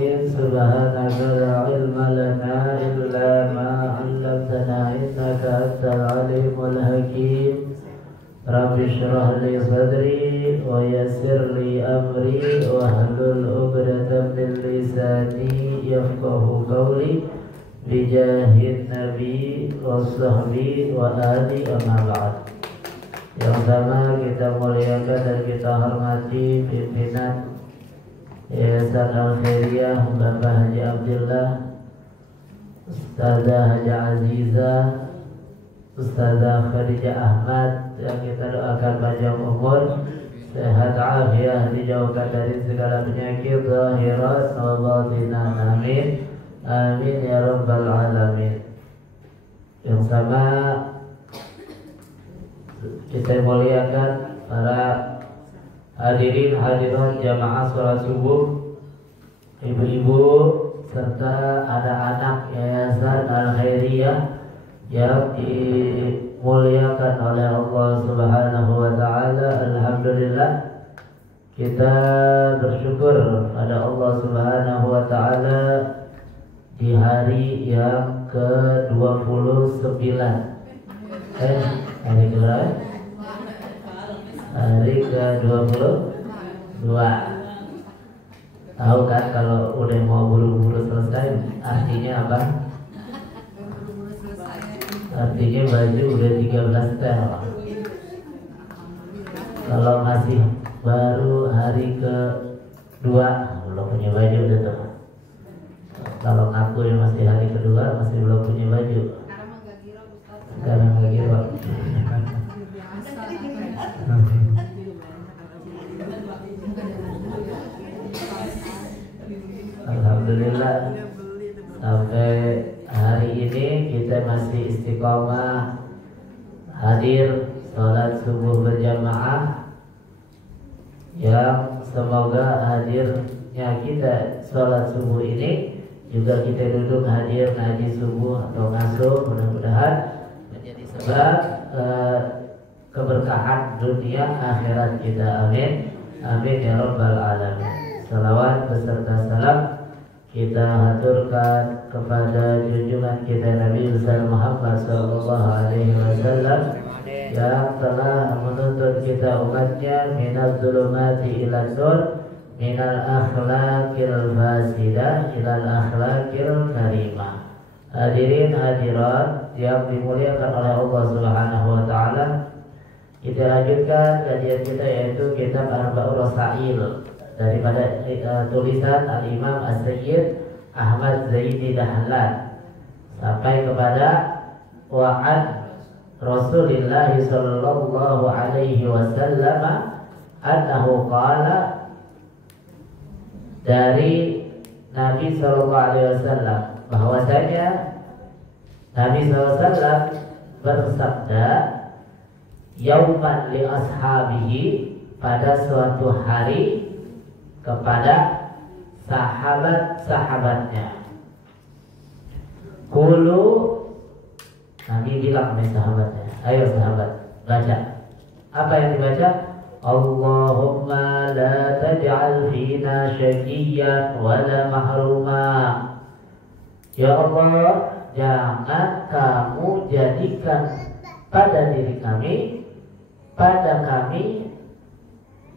العظيم سبحانك لا علم لنا إلا ما علمتنا إنك أنت العليم الحكيم رب اشرح لي صدري ويسر لي أمري واحلل عقدة من لساني يفقه قولي بجاه النبي وصحبه وآله أما بعد. Yang sama kita muliakan dan kita hormati pimpinan Yayasan Al-Khairiyah Bapak Haji Abdullah, Ustazah Haji Azizah, Ustazah Khadijah Ahmad, yang kita doakan panjang umur, sehat afiat, dijauhkan dari segala penyakit zahirat wa batinan. Amin. Amin ya rabbal alamin. Yang sama kita muliakan para hadirin hadirat jamaah sholat subuh, ibu-ibu serta anak-anak Yayasan Al-Khairiyah yang dimuliakan oleh Allah Subhanahu wa taala. Alhamdulillah, kita bersyukur pada Allah Subhanahu wa taala di hari yang ke-29. Hari berapa? Hari ke-22. Tahu kan kalau udah mau buru-buru selesai artinya apa? Artinya baju udah 13 setel. Kalau masih baru hari ke-2 belum punya baju udah tuh. Kalau aku yang masih hari kedua masih belum punya baju. Sekarang lagi Pak. Alhamdulillah, sampai hari ini kita masih istiqomah hadir sholat subuh berjamaah, yang semoga hadirnya kita sholat subuh ini juga kita duduk hadir ngaji subuh atau ngasuh, mudah-mudahan menjadi sebab keberkahan dunia akhirat kita. Amin. Amin ya rabbal alamin. Salawat beserta salam kita haturkan kepada junjungan kita Nabi besar Muhammad sallallahu alaihi wasallam yang telah menuntut kita umatnya minaz zulumati ilan nur, minal akhlaqil fasidah ilal akhlaqil karimah. Hadirin hadirat yang dimuliakan oleh Allah Subhanahu wa taala, kita lanjutkan kajian kita yaitu kitab Arba'ur Rasail daripada tulisan Al-Imam As-Sayyid Ahmad Zaini Dahlan sampai kepada wa'ad Rasulullah sallallahu alaihi wasallam annahu qala, dari Nabi sallallahu alaihi wasallam bahwasanya Nabi sallallahu alaihi wasallam bersabda, yauman li ashabihi, pada suatu hari kepada sahabat-sahabatnya. Kulu, Nabi bilang kepada sahabatnya, ayo sahabat, baca. Apa yang dibaca? Allahumma la taj'al fina syaqiyyan wa la mahruma. Ya Allah, jangan kamu jadikan pada diri kami, pada kami,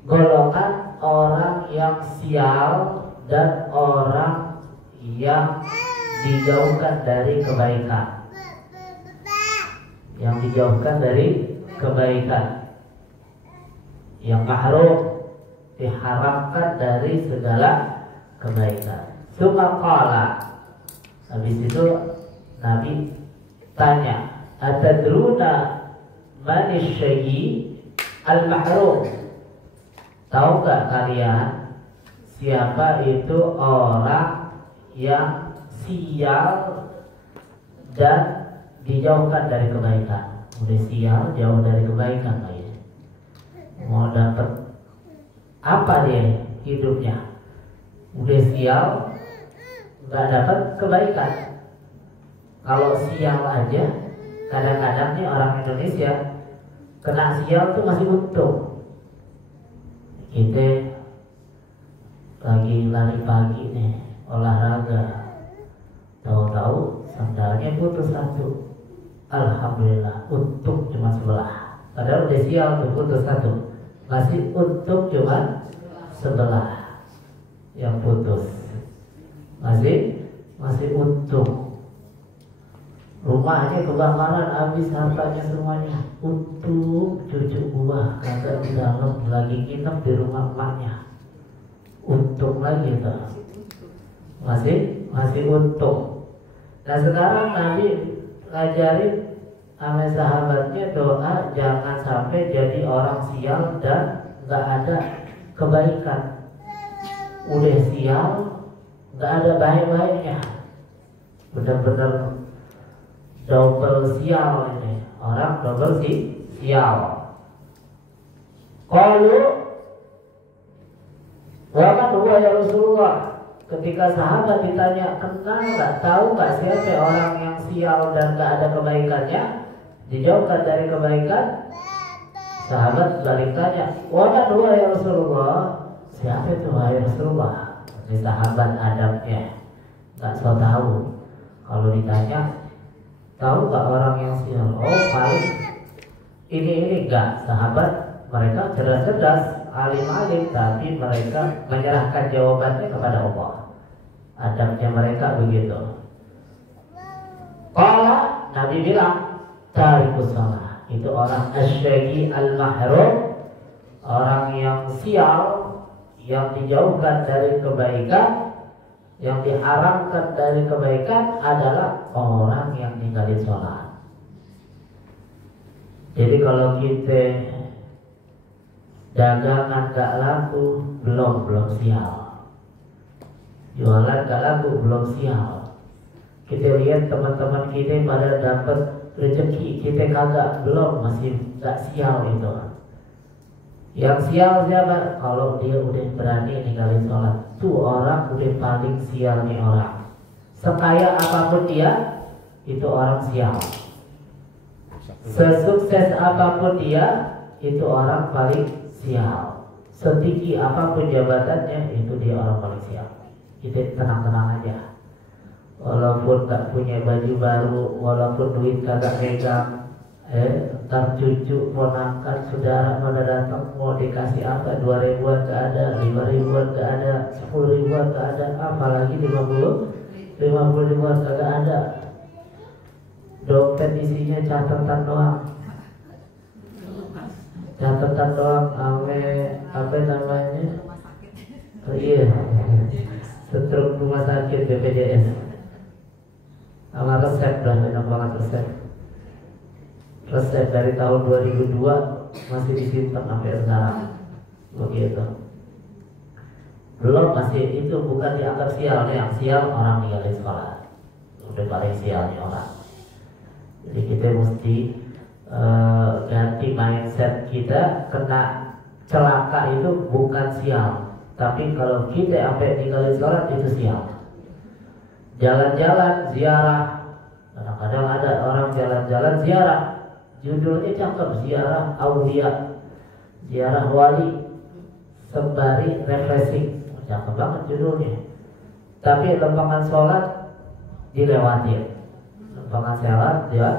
golongan orang yang sial dan orang yang dijauhkan dari kebaikan. Yang dijauhkan dari kebaikan, yang mahrum, diharamkan dari segala kebaikan. Sumaqala, habis itu Nabi tanya, atadruna manis syaqi al-mahrum, tahu gak kalian siapa itu orang yang sial dan dijauhkan dari kebaikan? Udah sial, jauh dari kebaikan kayaknya. Mau dapat apa dia hidupnya? Udah sial, nggak dapat kebaikan. Kalau sial aja, kadang-kadang nih orang Indonesia kena sial tuh masih untung. Kita lagi lari pagi nih, putus satu. Alhamdulillah, untung cuma sebelah. Padahal udah sial tuh putus satu. Masih untung cuma sebelah yang putus. Masih untung. Rumahnya kebakaran, habis hartanya semuanya. Untung cucu gua kagak di dalam, lagi nginep di rumah emaknya. Untung lagi tuh. Masih untung. Nah sekarang Nabi ngajarin sama sahabatnya doa jangan sampai jadi orang sial dan gak ada kebaikan. Udah sial, gak ada baik-baiknya. Benar-benar double sial ini. Orang double sial. Qalu wa man huwa ya Rasulullah. Ketika sahabat ditanya, kenal nggak, tahu nggak siapa orang yang sial dan nggak ada kebaikannya, dijawabkan dari kebaikan. Sahabat balik tanya, wa man huwa ya Rasulullah, siapa itu wahai Rasulullah? Ini sahabat adabnya, nggak so tahu. Kalau ditanya, tahu nggak orang yang sial? Oh paling ini enggak. Sahabat mereka cerdas-cerdas, alim-alim, tapi mereka menyerahkan jawabannya kepada Allah. Adabnya mereka begitu. Qala, Nabi bilang, tarikus shalah, itu orang asyagi al-mahrum, orang yang sial, yang dijauhkan dari kebaikan, yang diharamkan dari kebaikan adalah orang yang ninggalin sholat. Jadi kalau kita dagangan gak laku, belum sial. Jualan gak laku, belum sial. Kita lihat teman-teman kita pada dapat rezeki, kita kagak, belum, masih gak sial itu. Yang sial siapa? Kalau dia udah berani ninggalin sholat, tuh orang udah paling sial nih orang. Sekaya apapun dia, itu orang sial. Sesukses apapun dia, itu orang paling sial. Setinggi apapun jabatannya, itu dia orang paling sial. Kita tenang-tenang aja. Walaupun gak punya baju baru, walaupun duit kagak pegang, ntar cucu, ponakan, saudara pada datang mau dikasih apa, 2 ribuan gak ada, 5 ribuan gak ada, 10 ribuan gak ada, apalagi 50 ribuan kagak ada. Dompet isinya catatan doang. Catatan doang, apa namanya? Oh iya, setruk rumah sakit BPJS. Sama resep, dah banyak banget resep. Resep dari tahun 2002 masih disimpan sampai sekarang. Begitu. Belum, masih itu bukan dianggap sial. Yang sial orang ninggalin sekolah. Udah paling sial nih orang. Jadi kita mesti ganti mindset kita. Kena celaka itu bukan sial, tapi kalau kita sampai ninggalin sholat itu sial. Jalan-jalan ziarah, kadang-kadang ada orang jalan-jalan ziarah, judulnya cakep, ziarah aulia, ziarah wali, sembari refreshing, cakep banget judulnya. Tapi lempangan sholat dilewatin, lempangan sholat dia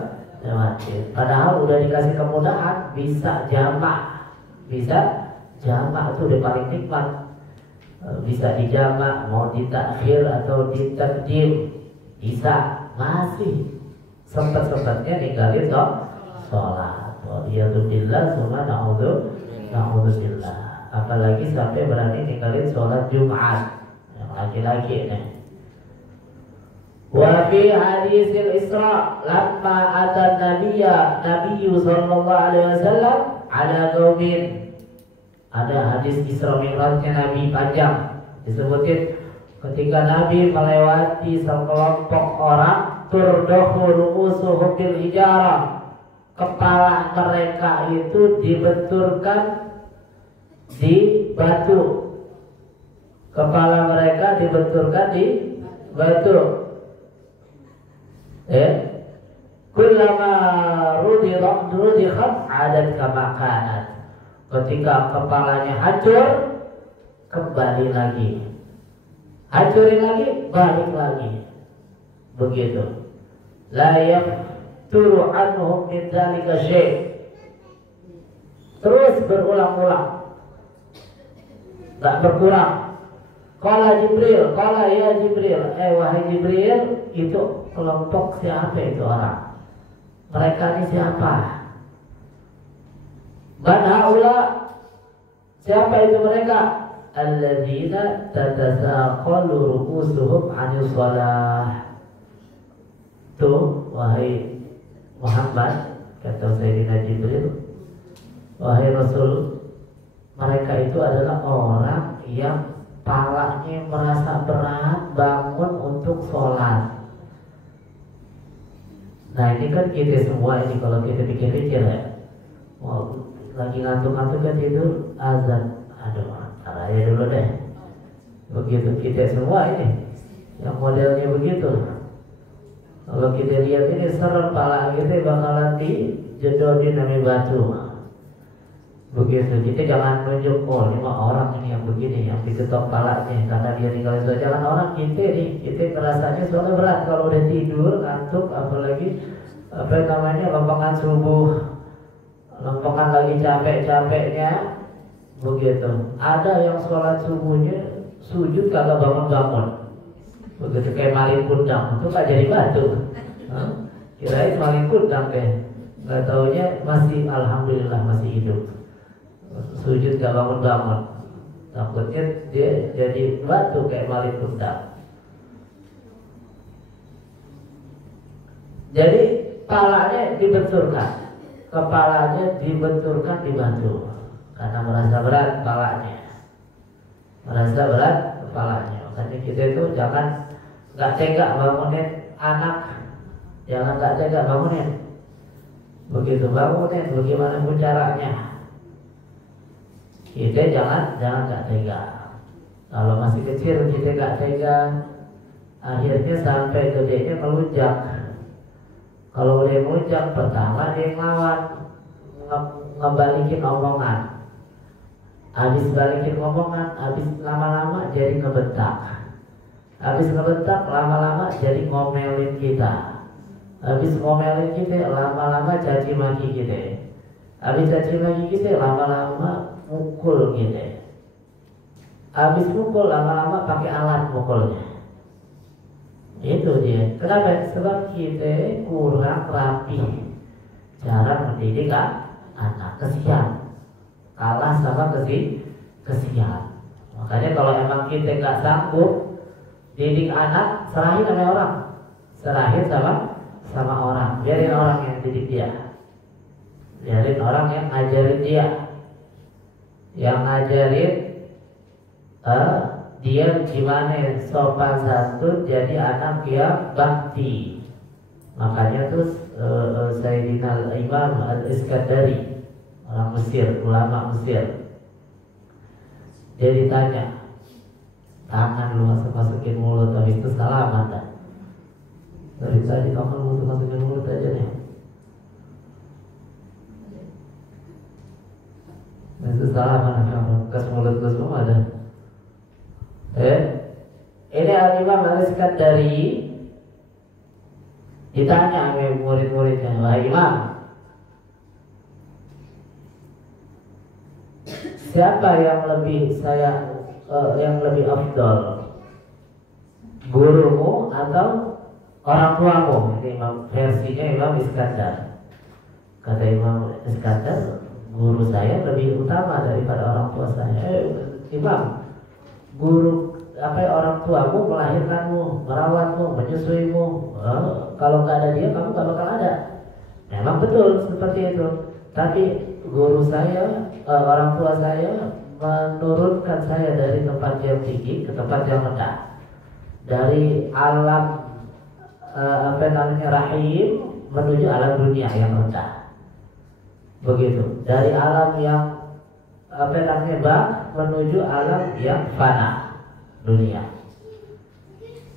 lewatin. Padahal udah dikasih kemudahan, bisa jamak itu udah paling nikmat. Bisa dijamak, mau ditakhir atau ditakdim, bisa, masih sempat-sempatnya ninggalin sholat. Waliyadzubillah, summa na'udzubillah. Apalagi sampai berani ninggalin sholat Jumat, yang laki-laki nih. Wa fi hadisil Isra lamma atan Nabiyyu sallallahu alaihi wasallam ala qaumin. Ada hadis Isra Mi'rajnya Nabi panjang, disebutin ketika Nabi melewati sekelompok orang, turdahu ru'usuhum bil hijarah, kepala mereka itu dibenturkan di batu. Kepala mereka dibenturkan di batu. Kullama rudikhat adat kama kanat. Ketika kepalanya hancur, kembali lagi, hancurin lagi, balik lagi, begitu. la yafturu anhum min dzalika syai'. Terus berulang-ulang, tak berkurang. Qala Jibril, qala ya Jibril, wahai Jibril, itu kelompok siapa itu orang? Mereka ini siapa? Man haula, siapa itu mereka? Alladzina tatasaqalu ru'usuhum 'anil shalah. Tuh, wahai Muhammad, kata Sayyidina Jibril, wahai Rasul, mereka itu adalah orang yang palanya merasa berat bangun untuk sholat. Nah ini kan kita semua ini kalau kita pikir-pikir ya, lagi ngantuk-ngantuk kan tidur azan, aduh ntar aja dulu deh. Begitu kita semua ini yang modelnya begitu. Kalau kita lihat ini serem, pala kita bakalan dijedodin sama batu. Begitu, kita jangan nunjuk, oh ini mah orang ini yang begini, yang diketok palanya karena dia tinggal itu. Jangan orang kita nih, kita ngerasanya soalnya berat kalau udah tidur, ngantuk, apalagi apa namanya lompokan subuh, lompokan lagi capek-capeknya, begitu. Ada yang sholat subuhnya sujud kagak bangun-bangun, begitu kayak malin kundang, itu gak jadi batu. Kirain malin kundang deh, nggak taunya masih alhamdulillah masih hidup. Sujud gak bangun-bangun, takutnya dia jadi batu kayak malin kundang. Jadi kepalanya dibenturkan, kepalanya dibenturkan di batu karena merasa berat kepalanya, merasa berat kepalanya. Makanya kita itu jangan gak tega bangunin anak, jangan gak tega bangunin. Begitu bangunin, bagaimana pun caranya. Kita jangan gak tega. Kalau masih kecil kita gak tega, akhirnya sampai gedenya melunjak. Kalau dia melunjak, pertama dia ngelawan, ngebalikin omongan. Habis balikin omongan, habis lama-lama jadi ngebentak. Habis ngebentak, lama-lama jadi ngomelin kita. Habis ngomelin kita, lama-lama caci maki kita. Habis caci maki kita, lama-lama mukul gitu. Habis mukul lama-lama pakai alat mukulnya. Itu dia. Kenapa? Sebab kita kurang rapi cara mendidik anak. Kesian, kalah sama kesian. Makanya kalau emang kita nggak sanggup didik anak, serahin sama orang, serahin sama orang. Biarin orang yang didik dia, biarin orang yang ngajarin dia, yang ngajarin dia gimana sopan santun jadi anak yang bakti. Makanya terus Sayyidina Imam Al-Iskandari, orang Mesir, ulama Mesir, dia ditanya, tangan lu masukin mulut habis itu salaman tak? Dari tadi tangan lu masukin mulut aja nih. Itu salah mana kamu? Kes mulut ke semua ada. Ini Al-Imam Al-Iskandari ditanya oleh murid-muridnya, wahai Imam, siapa yang lebih afdal, gurumu atau orang tuamu? Ini versinya Imam Iskandar. Kata Imam Iskandar, guru saya lebih utama daripada orang tua saya. Imam, guru orang tuamu melahirkanmu, merawatmu, menyusuimu. Kalau nggak ada dia, kamu nggak bakal ada. Memang betul seperti itu. Tapi guru saya, orang tua saya menurunkan saya dari tempat yang tinggi ke tempat yang rendah, dari alam rahim menuju alam dunia yang rendah. Begitu, dari alam yang bak menuju alam yang fana, dunia.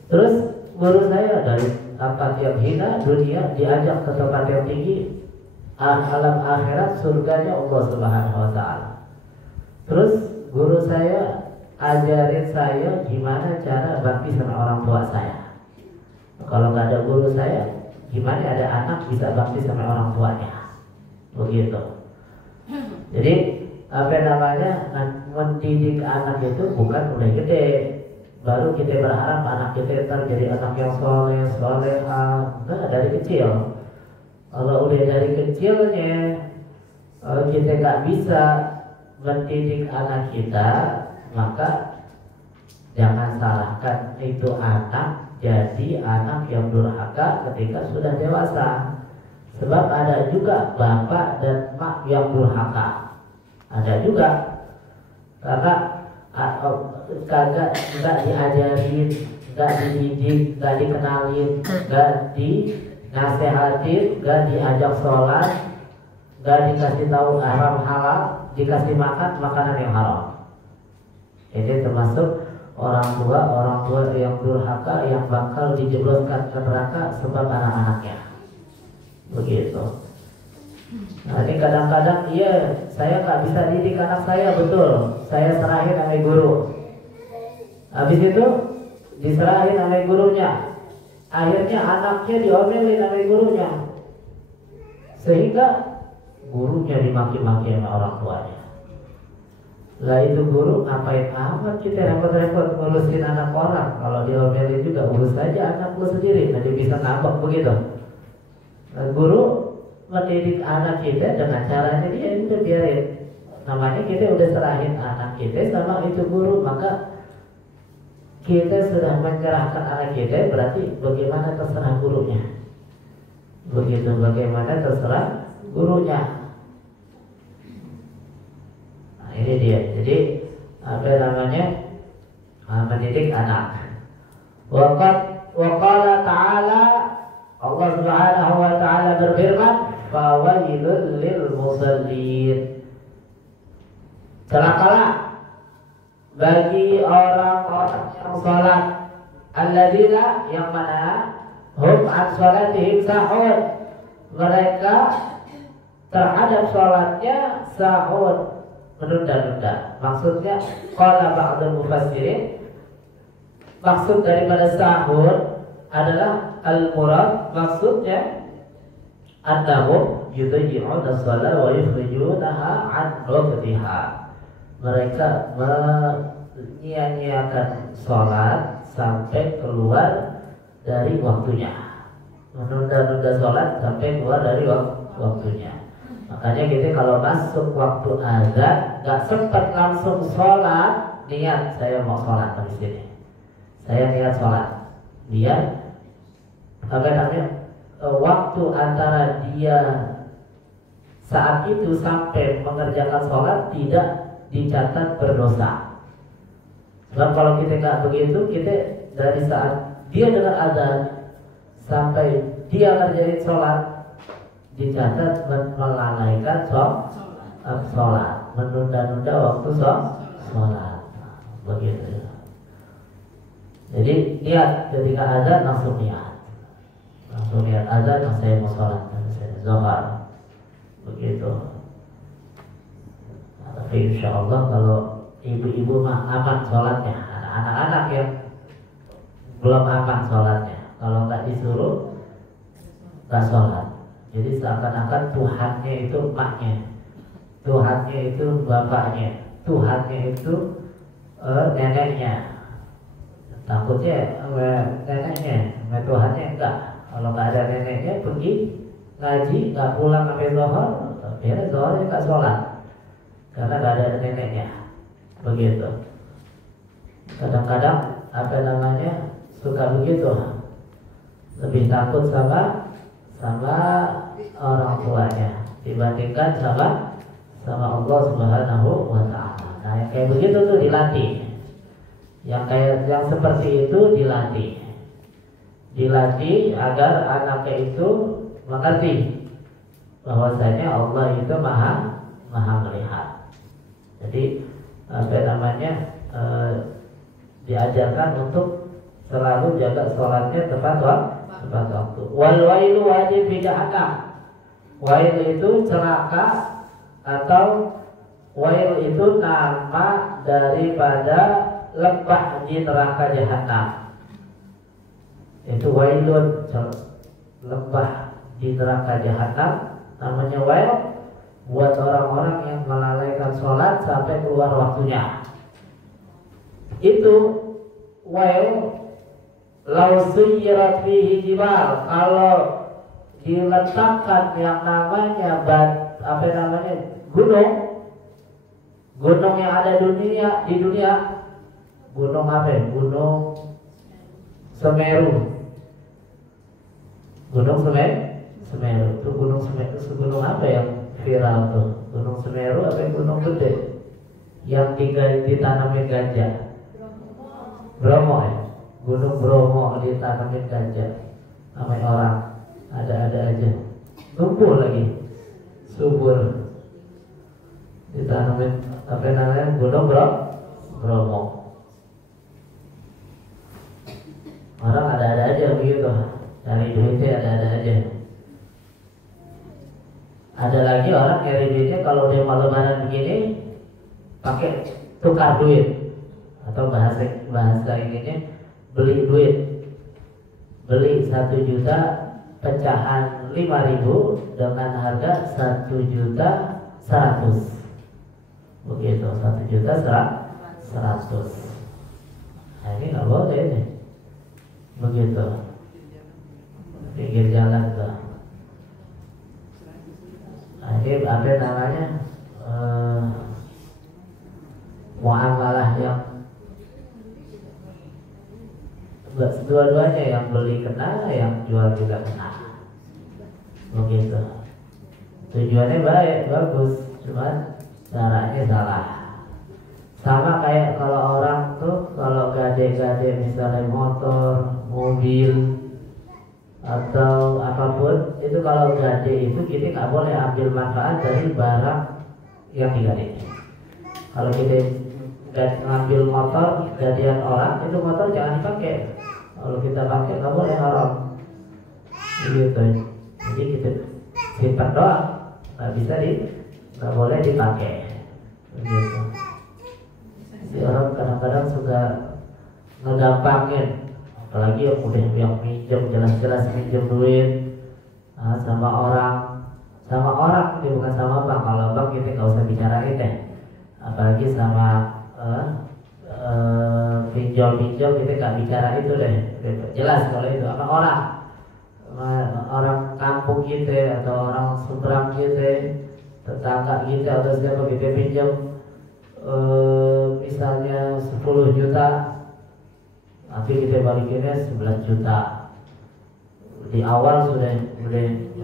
Terus guru saya dari tempat yang hina, dunia, diajak ke tempat yang tinggi, alam akhirat, surganya Allah Subhanahu wa Ta'ala. Terus guru saya ajarin saya gimana cara bakti sama orang tua saya. Kalau nggak ada guru saya, gimana ada anak bisa bakti sama orang tuanya, begitu. Jadi apa namanya, mendidik anak itu bukan udah gede baru kita berharap anak kita ntar jadi anak yang soleh, solehah. Nah, dari kecil. Kalau udah dari kecilnya kita nggak bisa mendidik anak kita, maka jangan salahkan itu anak jadi anak yang durhaka ketika sudah dewasa. Sebab ada juga bapak dan mak yang durhaka. Ada juga karena kagak nggak diajarin, nggak dididik, nggak dikenalin, nggak dinasehatin, nggak diajak sholat, nggak dikasih tahu haram halal, dikasih makan makanan yang haram. Ini termasuk orang tua yang durhaka yang bakal dijebloskan ke neraka sebab anak-anaknya. Begitu. Nah, ini kadang-kadang iya saya nggak bisa didik anak saya, betul. Saya serahin sama guru. Habis itu diserahin sama gurunya. Akhirnya anaknya diomelin sama gurunya. Sehingga gurunya dimaki-maki sama orang tuanya. Lah itu guru ngapain amat kita repot-repot ngurusin anak orang. Kalau diomelin juga urus saja anak lu sendiri, nanti bisa ngambek begitu. Nah, guru mendidik anak kita dengan caranya dia udah biarin. Namanya kita udah serahin anak kita sama itu guru, maka kita sudah menyerahkan anak kita, berarti bagaimana terserah gurunya. Begitu bagaimana terserah gurunya. Nah, ini dia. Jadi apa namanya? Mendidik anak. Waqala ta'ala, Allah Subhanahu wa taala berfirman, fawailul lil musallin. Celakalah bagi orang-orang yang salat, alladzina yang mana hum an salatihim sahun, mereka terhadap salatnya sahun, menunda-nunda. Maksudnya qala ba'dul mufassirin, maksud daripada sahun adalah al-murad, maksudnya annahum yudayyi'una shalah wa yukhrijunaha an waqtiha. Mereka menyia-nyiakan sholat sampai keluar dari waktunya, menunda-nunda sholat sampai keluar dari waktunya. Makanya kita kalau masuk waktu azan nggak sempat langsung sholat, niat saya mau sholat di sini, saya niat sholat. Dia apa namanya, waktu antara dia saat itu sampai mengerjakan sholat tidak dicatat berdosa. Sebab kalau kita nggak begitu, kita dari saat dia dengar azan sampai dia ngerjain sholat dicatat melalaikan sholat, menunda-nunda waktu sholat. Begitu. Jadi niat ketika azan langsung niat azan, saya mau sholat, saya zuhur, begitu. Nah, tapi insya Allah kalau ibu-ibu mah aman sholatnya, anak-anak yang belum aman sholatnya, kalau nggak disuruh nggak sholat. Jadi seakan-akan Tuhannya itu emaknya, Tuhannya itu bapaknya, Tuhannya itu neneknya. Takutnya neneknya, Tuhannya enggak. Kalau nggak ada neneknya pergi ngaji, nggak pulang sampai zuhur, biar zuhurnya nggak sholat karena nggak ada neneknya. Begitu. Kadang-kadang apa namanya suka begitu, lebih takut sama orang tuanya dibandingkan sama Allah Subhanahu wa taala. Nah, yang kayak begitu tuh dilatih. Yang seperti itu dilatih agar anaknya itu mengerti bahwasanya Allah itu maha melihat. Jadi apa namanya, diajarkan untuk selalu jaga sholatnya tepat waktu. Wal wailu wajib fi jahannam. Wail itu celaka, atau wail itu nama daripada lembah di neraka jahanam. Itu wailun, lembah di neraka jahanam namanya wail buat orang-orang yang melalaikan sholat sampai keluar waktunya. Itu wail lau suyirat fihi jibal, kalau diletakkan yang namanya gunung yang ada di dunia gunung apa ya? Gunung Semeru. Gunung Semeru itu gunung apa yang viral tuh? Gunung Semeru apa yang gunung gede yang ditanamin ganja? Bromo ya. Gunung Bromo ditanamin ganja sama orang. Ada aja. Tumbuh lagi. Subur. Ditanamin apa namanya? Gunung Bromo. Orang ada aja begitu. Cari duitnya ada aja. Ada lagi orang cari duitnya kalau dia mau lebaran begini pakai tukar duit atau bahasa ininya beli duit. Beli 1 juta pecahan 5.000 dengan harga 1.100.000. Begitu 1.100.000. Nah ini nggak boleh nih. Begitu pinggir jalan tuh. Nah, ini apa namanya muamalah yang dua-duanya, yang beli kena, yang jual juga kena. Begitu. Tujuannya baik, bagus, cuman caranya salah. Sama kayak kalau orang tuh kalau gade-gade misalnya motor, mobil atau apapun itu, kalau gade itu kita nggak boleh ambil manfaat dari barang yang digade. Kalau kita ngambil motor gadean orang, itu motor jangan dipakai. Kalau kita pakai nggak boleh, haram. Gitu. Jadi kita simpan doang, nggak boleh dipakai. Begitu. Jadi orang kadang-kadang suka ngegampangin, apalagi yang udah yang minjem, jelas-jelas minjem duit sama orang, ini bukan sama bank. Kalau bank kita nggak usah bicarain deh, apalagi sama pinjol kita nggak bicara itu deh. Jelas kalau itu sama orang kampung kita atau orang seberang kita, tetangga kita atau siapa kita pinjam misalnya 10 juta, nanti kita balikinnya 11 juta. Di awal sudah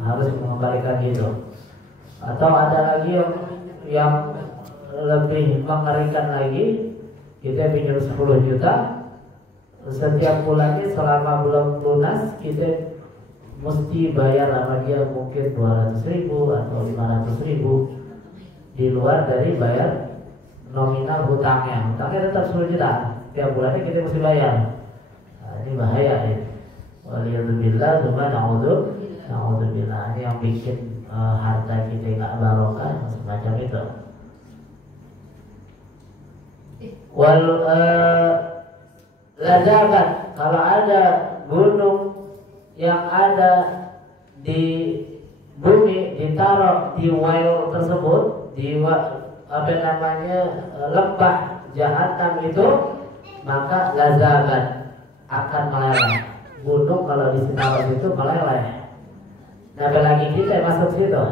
harus mengembalikan gitu. Atau ada lagi yang lebih mengerikan lagi, kita pinjam 10 juta, setiap bulannya selama belum lunas kita mesti bayar sama dia mungkin 200.000 atau 500.000 di luar dari bayar nominal hutangnya. Hutangnya tetap 10 juta, tiap bulannya kita mesti bayar. Nah, ini bahaya ya. Waliyadzubillah, cuma na'udzubillah. Ini yang bikin harta kita nggak barokah, semacam itu. Lazabat, kalau ada gunung yang ada di bumi ditaruh di wail tersebut, di lembah jahanam itu, maka lazabat akan meleleh. Gunung kalau ditaruh situ meleleh. Nah, apalagi kita masuk situ,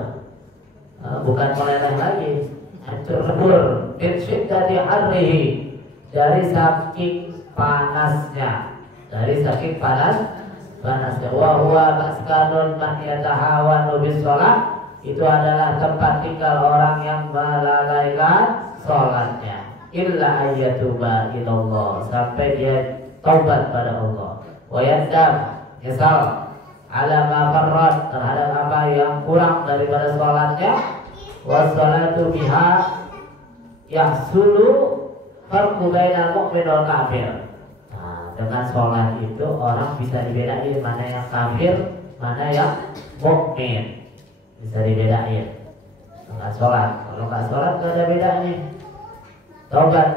bukan meleleh lagi, hancur lebur. Dari harrihi, dari saking panasnya, panasnya. Wa huwa maskanun man yatahawanu bis shalah, itu adalah tempat tinggal orang yang melalaikan sholatnya. Illa ayyatuba ilallah, sampai dia taubat pada Allah. Wa yandam, nyesal ala ma farrat, terhadap apa yang kurang daripada sholatnya. Wa sholatu biha yahsulu farqu bainal mu'min wal kafir. Dengan sholat itu orang bisa dibedain mana yang kafir, mana yang mukmin, bisa dibedain dengan sholat. Kalau nggak sholat nggak ada bedanya. Taubat,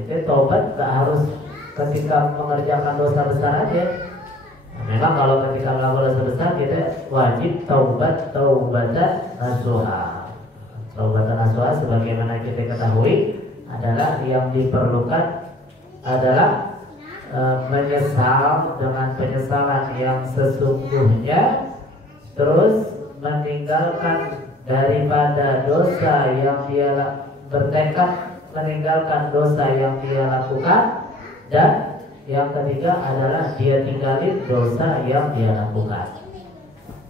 kita taubat nggak harus ketika mengerjakan dosa besar aja. Memang kalau ketika melakukan dosa besar kita wajib taubatan nasuha. Taubatan nasuha sebagaimana kita ketahui adalah yang diperlukan adalah menyesal dengan penyesalan yang sesungguhnya, terus meninggalkan daripada dosa yang dia bertekad meninggalkan dosa yang dia lakukan, dan yang ketiga adalah dia tinggalin dosa yang dia lakukan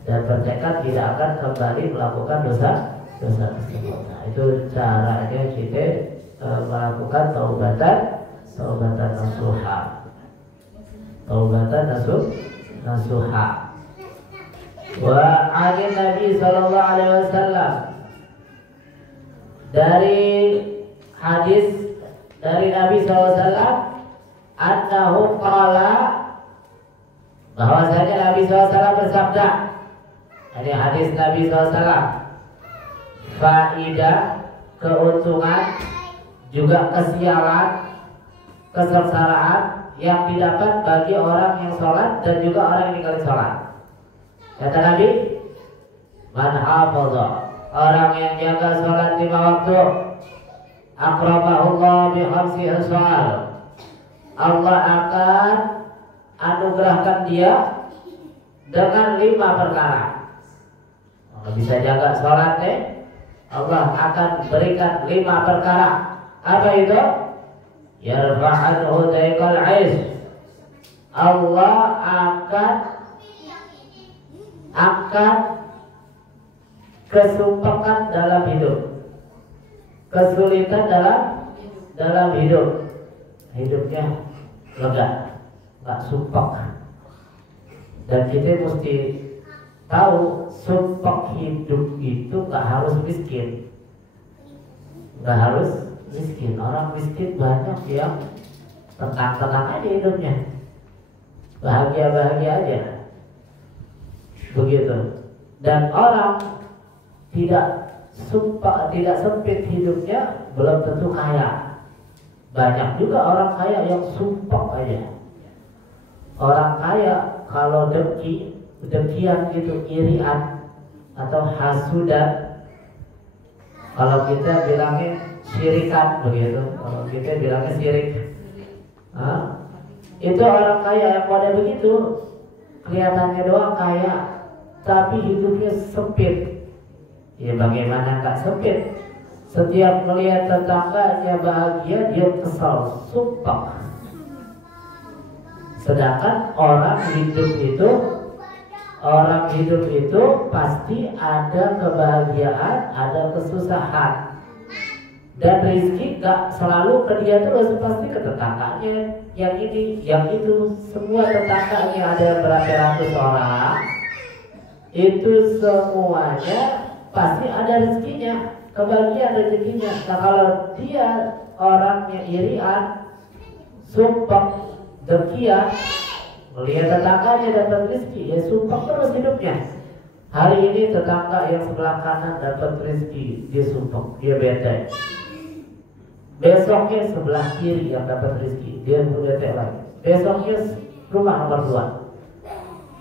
dan bertekad tidak akan kembali melakukan dosa tersebut. Nah, itu caranya kita melakukan taubatan nasuha. Taubatan nasuha. Wa 'ani Nabi sallallahu alaihi wasallam, dari hadis dari Nabi sallallahu alaihi wasallam, annahu qala, bahwasanya Nabi sallallahu alaihi wasallam bersabda. Ini hadis Nabi sallallahu alaihi wasallam. Faidah, keuntungan, juga kesialan, kesengsaraan yang didapat bagi orang yang sholat dan juga orang yang ninggalin sholat. Kata Nabi, man hafadha, orang yang jaga sholat 5 waktu, akramahullah bi khamsi hisal, Allah akan anugerahkan dia dengan 5 perkara. Kalau bisa jaga sholat Allah akan berikan 5 perkara. Apa itu? Yarfa'anhu daikal aish, Allah akan kesumpakan dalam hidup, kesulitan dalam hidup, hidupnya lega, nggak sumpah. Dan kita mesti tahu sumpah hidup itu nggak harus miskin, nggak harus miskin. Orang miskin banyak yang tenang-tenang aja hidupnya, bahagia-bahagia aja, begitu. Dan orang tidak sempit hidupnya belum tentu kaya. Banyak juga orang kaya yang sumpah aja. Orang kaya kalau dekian gitu, irian atau hasudan, kalau kita bilangnya syirikan begitu, kalau kita bilangnya syirik. Itu orang kaya yang pada begitu, kelihatannya doang kaya tapi hidupnya sempit. Ya bagaimana nggak sempit? Setiap melihat tetangganya bahagia dia kesal, sumpah. Sedangkan orang hidup itu pasti ada kebahagiaan, ada kesusahan. Dan rezeki gak selalu ke dia terus, pasti ke tetangganya, yang ini, yang itu. Semua tetangganya ada beratus-ratus orang, itu semuanya pasti ada rezekinya, kebahagiaan rezekinya. Nah kalau dia orangnya irian, sumpah, dekian, melihat tetangganya dapat rezeki, ya sumpah terus hidupnya. Hari ini tetangga yang sebelah kanan dapat rezeki, dia sumpah, dia bete. Besoknya sebelah kiri yang dapat rezeki, dia bete lagi. Besoknya rumah nomor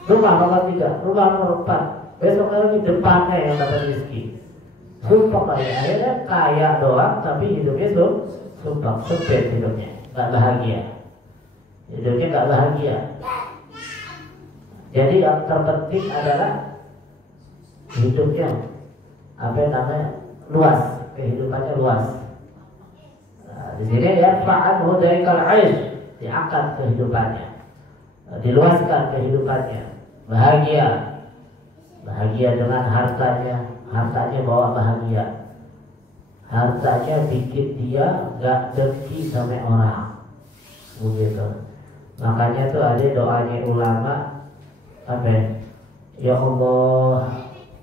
2, rumah nomor 3, rumah nomor 4. Besoknya lagi depannya yang dapat rezeki. Sumpah kaya, akhirnya kaya doang tapi hidupnya sumpah, sempit hidupnya, gak bahagia. Hidupnya gak bahagia. Jadi yang terpenting adalah hidupnya luas, kehidupannya luas. Nah, di sini ya fa'anhu daikal aish, diangkat kehidupannya, diluaskan kehidupannya, bahagia dengan hartanya bawa bahagia, hartanya bikin dia gak dengki sama orang, begitu. Makanya tuh ada doanya ulama, ya Allah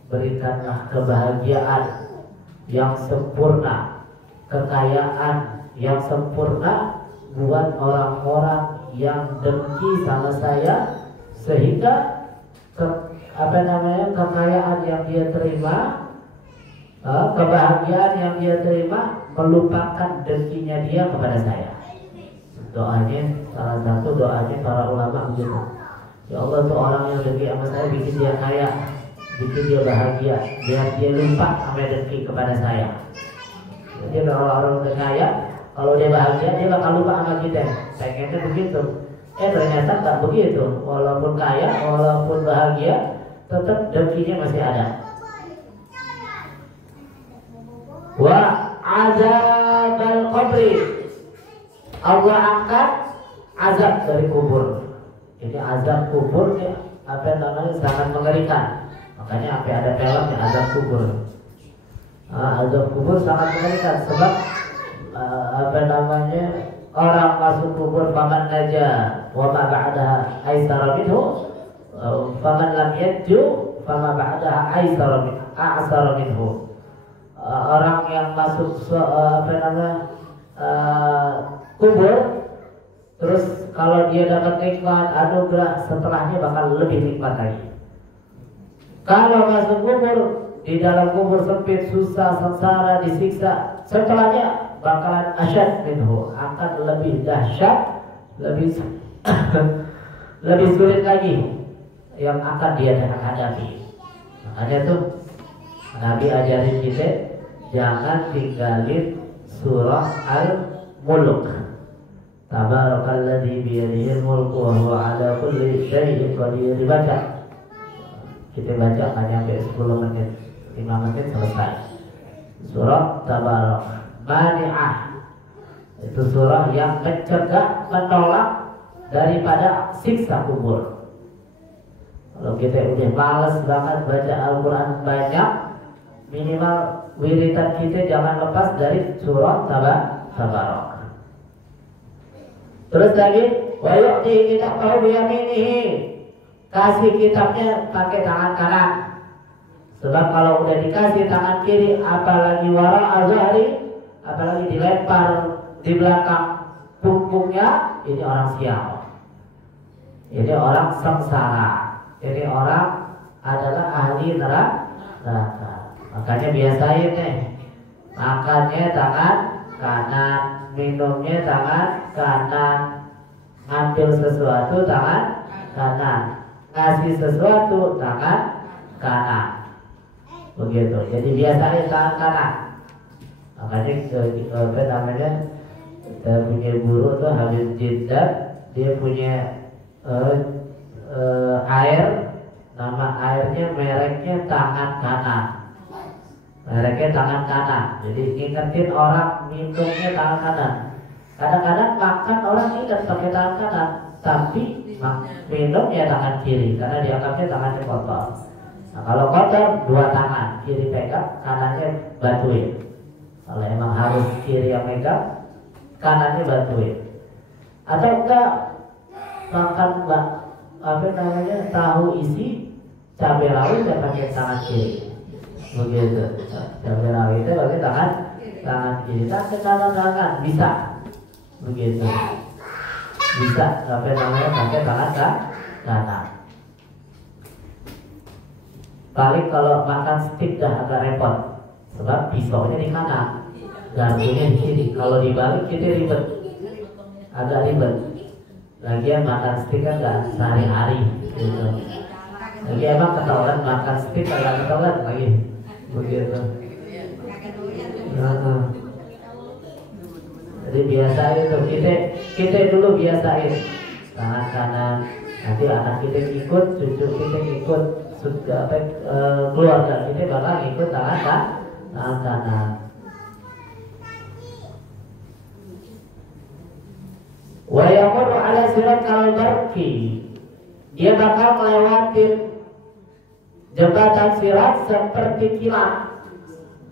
berikanlah kebahagiaan yang sempurna, kekayaan yang sempurna buat orang-orang yang dengki sama saya, sehingga kekayaan yang dia terima, kebahagiaan yang dia terima melupakan dengkinya dia kepada saya. Doanya, salah satu doanya para ulama begitu. Ya Allah tuh orang yang dengki sama saya bikin dia kaya, bikin dia bahagia, biar dia lupa sama dengki kepada saya. Jadi kalau orang udah kaya, kalau dia bahagia dia bakal lupa sama kita. Pengennya begitu. Ternyata tak begitu. Walaupun kaya, walaupun bahagia, tetap dengkinya masih ada. Wa azabal qabri, Allah angkat azab dari kubur. Jadi azab kubur ya, apa namanya, sangat mengerikan. Makanya apa ada filmnya azab kubur. Azab kubur sangat mengerikan sebab apa namanya, orang masuk kubur faman naja wa ma ba'daha aisara minhu, faman lam yaju fama ba'daha aisara minhu. Orang yang masuk apa namanya, kubur, terus kalau dia dapat nikmat anugerah, setelahnya bakal lebih nikmat lagi. Kalau masuk kubur, di dalam kubur sempit, susah, sengsara, disiksa, setelahnya bakalan asyad minhu, akan lebih dahsyat, lebih lebih sulit lagi yang akan dia hadapi. Makanya tuh Nabi ajarin kita jangan tinggalin surah Al-Mulk. Tabarakalladzi biyadihil mulku wa huwa ala kulli syai'in qadir. Dibaca. Kita baca hanya sampai 10 menit, 5 menit selesai. Surah Tabarak. Mani'ah. Itu surah yang mencegah, menolak daripada siksa kubur. Kalau kita udah males banget baca Al-Quran banyak, minimal wiridan kita jangan lepas dari surah Tabarak. Terus lagi, wa yu'ti kitabahu biyaminihi, kasih kitabnya pakai tangan kanan. Sebab kalau udah dikasih tangan kiri, apalagi wara azhari, apalagi dilempar di belakang punggungnya, ini orang sial, ini orang sengsara, ini orang adalah ahli neraka. Makanya biasain nih, makannya tangan kanan, minumnya tangan kanan, ngambil sesuatu tangan kanan, ngasih sesuatu tangan kanan, begitu. Jadi biasain tangan kanan. Makanya apa namanya, kita punya guru tuh Habib Jidat, dia punya air, nama airnya mereknya tangan kanan. Mereknya tangan kanan. Jadi ingetin orang minumnya tangan kanan. Kadang-kadang makan orang ingat pakai tangan kanan, tapi minumnya tangan kiri karena dianggapnya tangannya kotor. Nah, kalau kotor dua tangan, kiri pegang, kanannya bantuin. Kalau emang harus kiri yang megang, kanannya bantuin. Atau enggak makan apa namanya, tahu isi cabai rawit dan pakai tangan kiri. Begitu. Cabai rawit itu pakai tangan kiri. Tangan bisa. Begitu. Bisa apa namanya, pakai tangan kanan. Paling kalau makan steak dah agak repot, sebab pisaunya di kanan, garpunya di kiri. Kalau dibalik kita ribet, agak ribet. Lagian makan steak kan gak sehari-hari gitu. Lagi emang ketahuan makan steak agak ketahuan lagi, begitu. Jadi biasain tuh, kita dulu biasain tangan kanan. Nanti anak kita ikut, cucu kita ikut, sudah keluarga kita bakal ikut tangan kanan. Wa yamurru ala sirat al-barqi, dia bakal melewati jembatan sirat seperti kilat.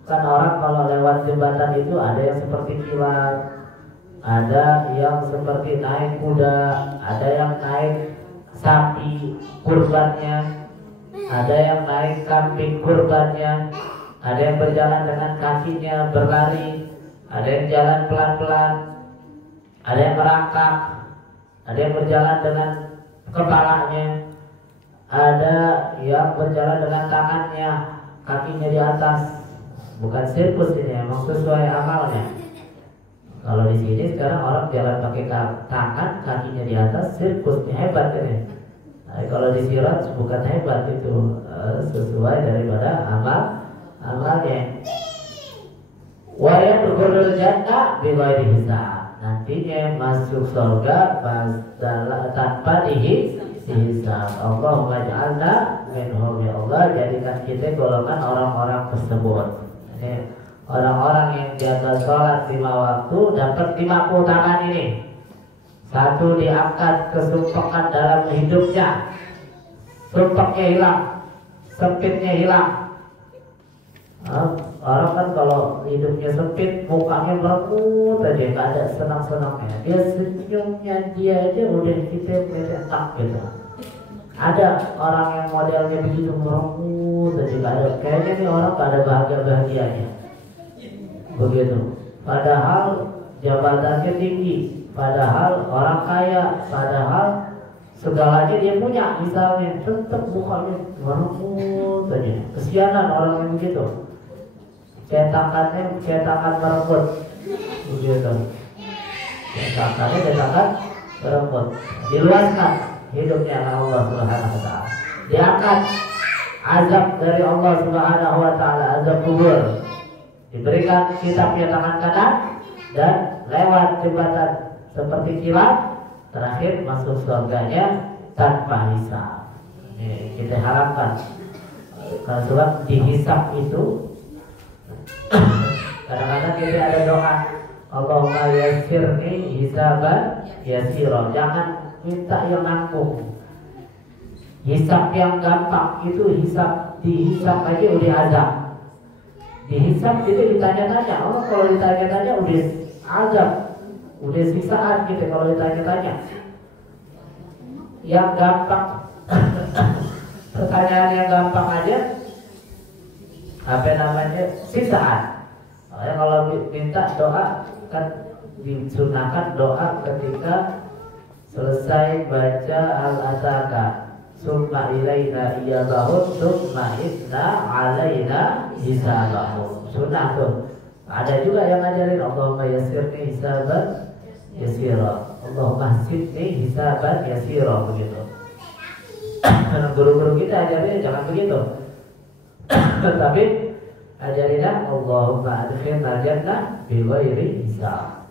Kan orang kalau lewat jembatan itu ada yang seperti kilat, ada yang seperti naik kuda, ada yang naik sapi kurbannya, ada yang naik kambing kurbannya, ada yang berjalan dengan kakinya berlari, ada yang jalan pelan-pelan, ada yang merangkak, ada yang berjalan dengan kepalanya, ada yang berjalan dengan tangannya, kakinya di atas. Bukan sirkus ini, emang sesuai amalnya. Kalau di sini sekarang orang jalan pakai tangan, kakinya di atas, sirkusnya hebat ini. Nah, kalau disirat bukan hebat itu, sesuai daripada amalnya. Wa yadkhulul jannah bighairi hisab. Nantinya masuk surga tanpa dihisab. Allahumma ja'alna minhum ya Allah, jadikan kita golongan orang-orang tersebut. Ini orang-orang yang jaga sholat 5 waktu dapat 5 keutamaan ini. Satu, diangkat kesumpekan dalam hidupnya, sumpeknya hilang, sempitnya hilang. Orang kan kalau hidupnya sempit, mukanya berkut aja, gak ada senang-senangnya. Dia senyumnya dia aja udah kita tak gitu. Ada orang yang modelnya begitu berkut aja, gak ada, kayaknya nih orang gak ada bahagia-bahagianya. Begitu. Padahal jabatannya tinggi, padahal orang kaya, padahal segalanya dia punya, misalnya tetap mukanya berkut aja. Kesianan orang yang begitu. Cetakan merenggut, begitu. Cetakan merenggut. Diluaskan hidupnya oleh Allah Subhanahu Wa Taala. Diangkat azab dari Allah Subhanahu Wa Taala, azab kubur. Diberikan kitabnya tangan kanan dan lewat jembatan seperti kilat. Terakhir masuk surganya tanpa hisab. Ini kita harapkan. Kalau sebab dihisab itu kadang-kadang kita ada doa, Allahumma yassirni hisaban yasira. Jangan minta yang nanggung. Hisab yang gampang itu dihisab aja udah azab. Dihisab itu ditanya-tanya. Allah kalau ditanya-tanya udah azab, udah siksaan gitu kalau ditanya-tanya. Yang gampang pertanyaan yang gampang aja siksaan. Kalau minta doa kan disunahkan doa ketika selesai baca al-ataka, summa ilaina iyabahum summa inna alaina hisabahum. Sunnah tuh. Ada juga yang ngajarin Allahumma yassirni hisaban yasira, Allahumma hasibni hisaban yasira, begitu. Karena guru-guru kita ajarinnya jangan begitu. Tapi ajarinnya Allahumma adkhilna jannah bighairi hisab.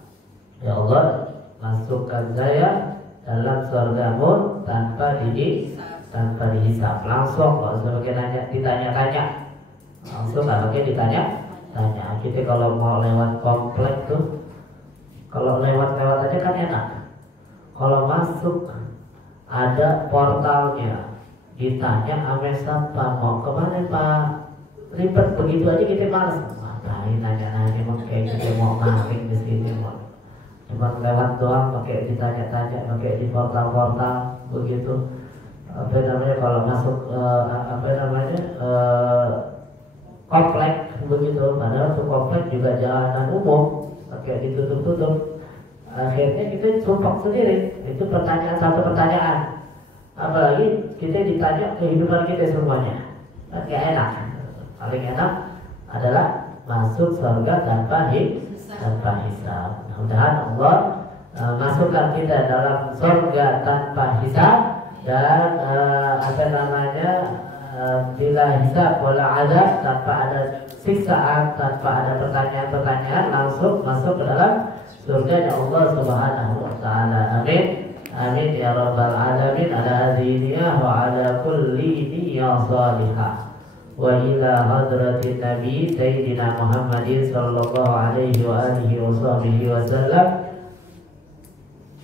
Ya Allah, masukkan saya dalam surgamu tanpa dihisab. Langsung, nggak usah pakai ditanya-tanya. Langsung nggak pakai ditanya-tanya. Kita kalau mau lewat komplek tuh, kalau lewat aja kan enak. Kalau masuk ada portalnya, ditanya ame satpam, mau kemana Pak? Ribet begitu aja kita malas. Ngapain nanya-nanya, emang kayak kita mau maling di sini mau. Cuma lewat doang pakai ditanya-tanya, pakai di portal-portal begitu. Kalau masuk komplek begitu, padahal tuh komplek juga jalanan umum, pakai ditutup-tutup. Akhirnya kita sumpah sendiri. Itu pertanyaan, satu pertanyaan. Apalagi kita ditanya kehidupan kita semuanya, kan gak enak. Paling enak adalah masuk surga tanpa hisab. Mudah-mudahan Allah masukkan kita dalam surga tanpa hisab dan bila hisab wala azab, tanpa ada siksaan, tanpa ada pertanyaan-pertanyaan, langsung masuk ke dalam surga Allah Subhanahu Wa Taala. Amin. Amin ya rabbal alamin. Ala hadhihi niyyah wa ala kulli niyyah salihah. Wa ila hadratin nabi sayyidina Muhammadin sallallahu alaihi wa alihi wa sahbihi wa sallam.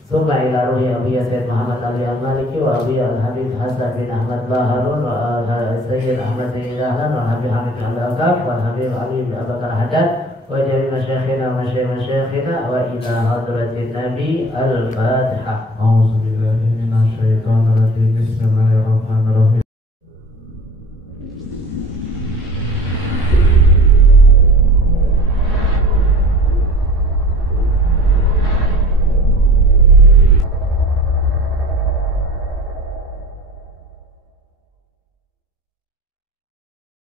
Summa ila ruhi Abu Sayyid Muhammad Ali Al-Maliki wa Abu Al-Habib Hasan bin Ahmad Baharun wa Sayyid Ahmad bin Dahlan wa Habib Hamid Al-Aqaf wa Habib Ali bin Abu Bakar Haddad wa jami masyayikhina wa masyayikhina wa ila hadratin nabi. Al-Fatihah.